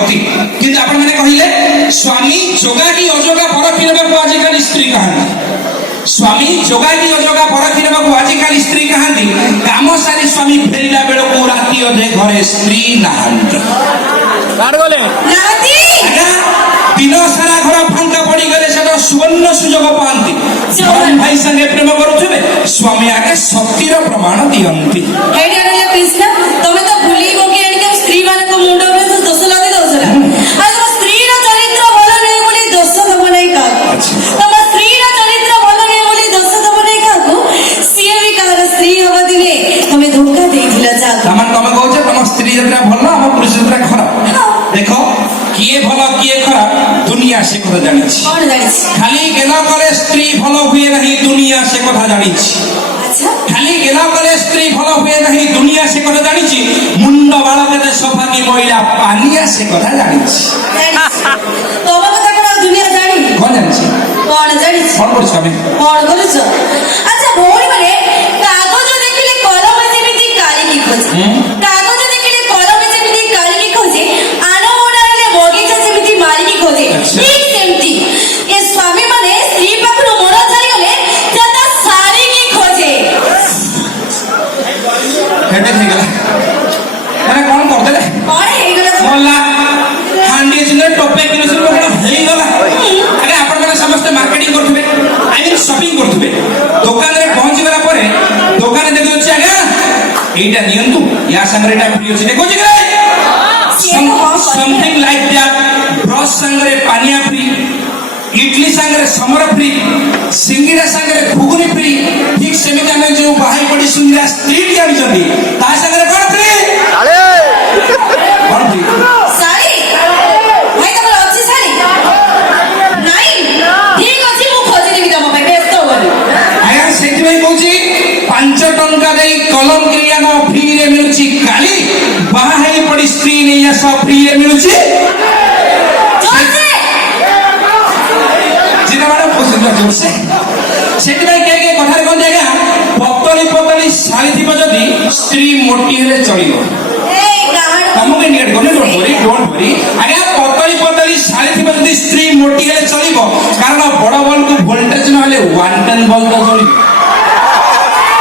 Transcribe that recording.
ଭକ୍ତି କିନ୍ତୁ ଆପଣ ମାନେ କହିଲେ ସ୍ୱାମୀ ଯୋଗା କି ଅଯୋଗା ପରଖି ନେବାକୁ ଆଜିକାଲି ସ୍ତ୍ରୀ କାହାନ୍ତି ସ୍ୱାମୀ ଯୋଗା କି ଅଯୋଗା ପରଖି ନେବାକୁ ଆଜିକାଲି ସ୍ତ୍ରୀ କାହାନ୍ତି କାମ ସାରି ସ୍ୱାମୀ ଫେରିଲା ବେଳକୁ ରାତି ଅଧେ ଘରେ ସ୍ତ୍ରୀ ନାହାନ୍ତି ଦିନ ସାରା ଘର ଫାଙ୍କା ପଡିଗଲେ ସେଟା ସୁବର୍ଣ୍ଣ ସୁଯୋଗ ପାଆନ୍ତି ଭାଇ ସାଙ୍ଗେ ପ୍ରେମ କରୁଥିବେ ସ୍ୱାମୀ ଆଗେ ଶକ୍ତିର ପ୍ରମାଣ ଦିଅନ୍ତି ତମେ ତ ଭୁଲି ପକେଇ ଆଣିକି ସ୍ତ୍ରୀ ମାନଙ୍କ ମୁଣ୍ଡ ଉପରେ ଦୋଷ ଲଗେଇ ଦଉଛ ନା ଆଉ ତମ ସ୍ତ୍ରୀର ଚରିତ୍ର ଭଲ ନୁହେଁ ବୋଲି ଦୋଷ ଦବ ନାହିଁ କାହାକୁ ତମ ସ୍ତ୍ରୀର ଚରିତ୍ର ଭଲ ନୁହେଁ ବୋଲି ଦୋଷ ଦବ ନାହିଁ କାହାକୁ ସିଏ ବି କାହାର ସ୍ତ୍ରୀ ହବା ଦିନେ ତମେ ଧୋକା ଦେଇଥିଲ ଯାହା ତମେ କହୁଛ ତମ ସ୍ତ୍ରୀ ଯେତେଟା ଭଲ ଆମ ପୁରୁଷ ଯେତେଟା ଖରାପ ଦେଖ କିଏ ଭଲ କିଏ ଖରାପ ଦୁନିଆ ସେ କଥା ଜାଣିଛି କଣ ଜାଣିଛି ଖାଲି ଗେଲ କଲେ ସ୍ତ୍ରୀ ଭଲ ହୁଏ ନାହିଁ ଦୁନିଆ ସେ କଥା ଜାଣିଛି ଖାଲି ଗେଲ କଲେ ସ୍ତ୍ରୀ ଭଲ ହୁଏ ନାହିଁ ଦୁନିଆ ସେ କଥା ଜାଣିଛି ମୁଣ୍ଡ ବାଳ କେତେ ସଫା କି ମହିଳା ପାନିଆ ସେ କଥା ଜାଣିଛି ତମ କଥା କଣ ଦୁନିଆ ଜାଣିନି କଣ ଜାଣିଛି କଣ ଜାଣିଛି କଣ କରୁଛ ଆମେ କଣ କରୁଛ ଆଚ୍ଛା ଭଉଣୀ ମାନେ କାଗଜ ଦେଖିଲେ କଲମ ଯେମିତି କାଳିକି ଖୋଜେ କାଗଜ ଦେଖିଲେ କଲମ ଯେମିତି କାଳିକି ଖୋଜେ ଆନମୋଡା ହେଲେ ବଗିଚା ଯେମିତି ମାଳିକି ଖୋଜେ ଠିକ ସେମିତି ଏ ସ୍ୱାମୀ ମାନେ ସ୍ତ୍ରୀ ପାଖରୁ ମୋଡ ଛାଡିଗଲେ ତା ଶାଢୀକି ଖୋଜେ ହେଡେକ୍ ହେଇଗଲା ମାନେ କଣ କରିଦେଲେ କଣ ହେଇଗଲା ଗଲା ହାଣ୍ଡି ଚିହ୍ନ ଟୋପେ କିଲୋ ହେଇଗଲା ଆରେ ଆପଣ ମାନେ ସମସ୍ତେ ମାର୍କେଟିଂ କରୁଥିବେ ଆଇ ମିନ୍ ସପିଂ କରୁଥିବେ ଦୋକାନରେ ପହଞ୍ଚିଗଲା ପରେ ଦୋକାନରେ ଦେଖୁଛି ଆଜ୍ଞା এইটা নিয়ন্তু ইয়া সাংরে এটা ফ্রি আছে দেখো যে something like that ব্রশ সাংরে পানিয়া ফ্রি ইডলি সাংরে সমর ফ্রি সিঙ্গিরা সাংরে ঘুগুনি ফ্রি ঠিক সেমিতি আমি যে বাহাই পড়ি সুন্দর স্ত্রী জানিছন্তি তা সাংরে কোন ফ্রি আরে কোন ফ্রি শাড়ি ভাই তোমার আছে শাড়ি নাই ঠিক আছে মু খোঁজি দেবি তম পাই ব্যস্ত হবনি আয়া সেটি ভাই কইছি 5 টঙ্কা দেই কলম কিনিয়ান ফ্রি রে মিলুছি কালি বাহাই পড়ি স্ত্রী নেই আস ফ্রি রে মিলুছি জোরসে সেটি ভাই কে কে কথার কোন জায়গা পতলি পতলি শাড়ি থিব যদি স্ত্রী মোটি হলে চলিব তমকে নিয়ে ডোন্ট বরি আজ্ঞা পতলি পতলি শাড়ি থিব যদি স্ত্রী মোটি হলে চলিব কারণ বড় বল কু ভোল্টেজ নহলে 110 ভোল্ট চলিব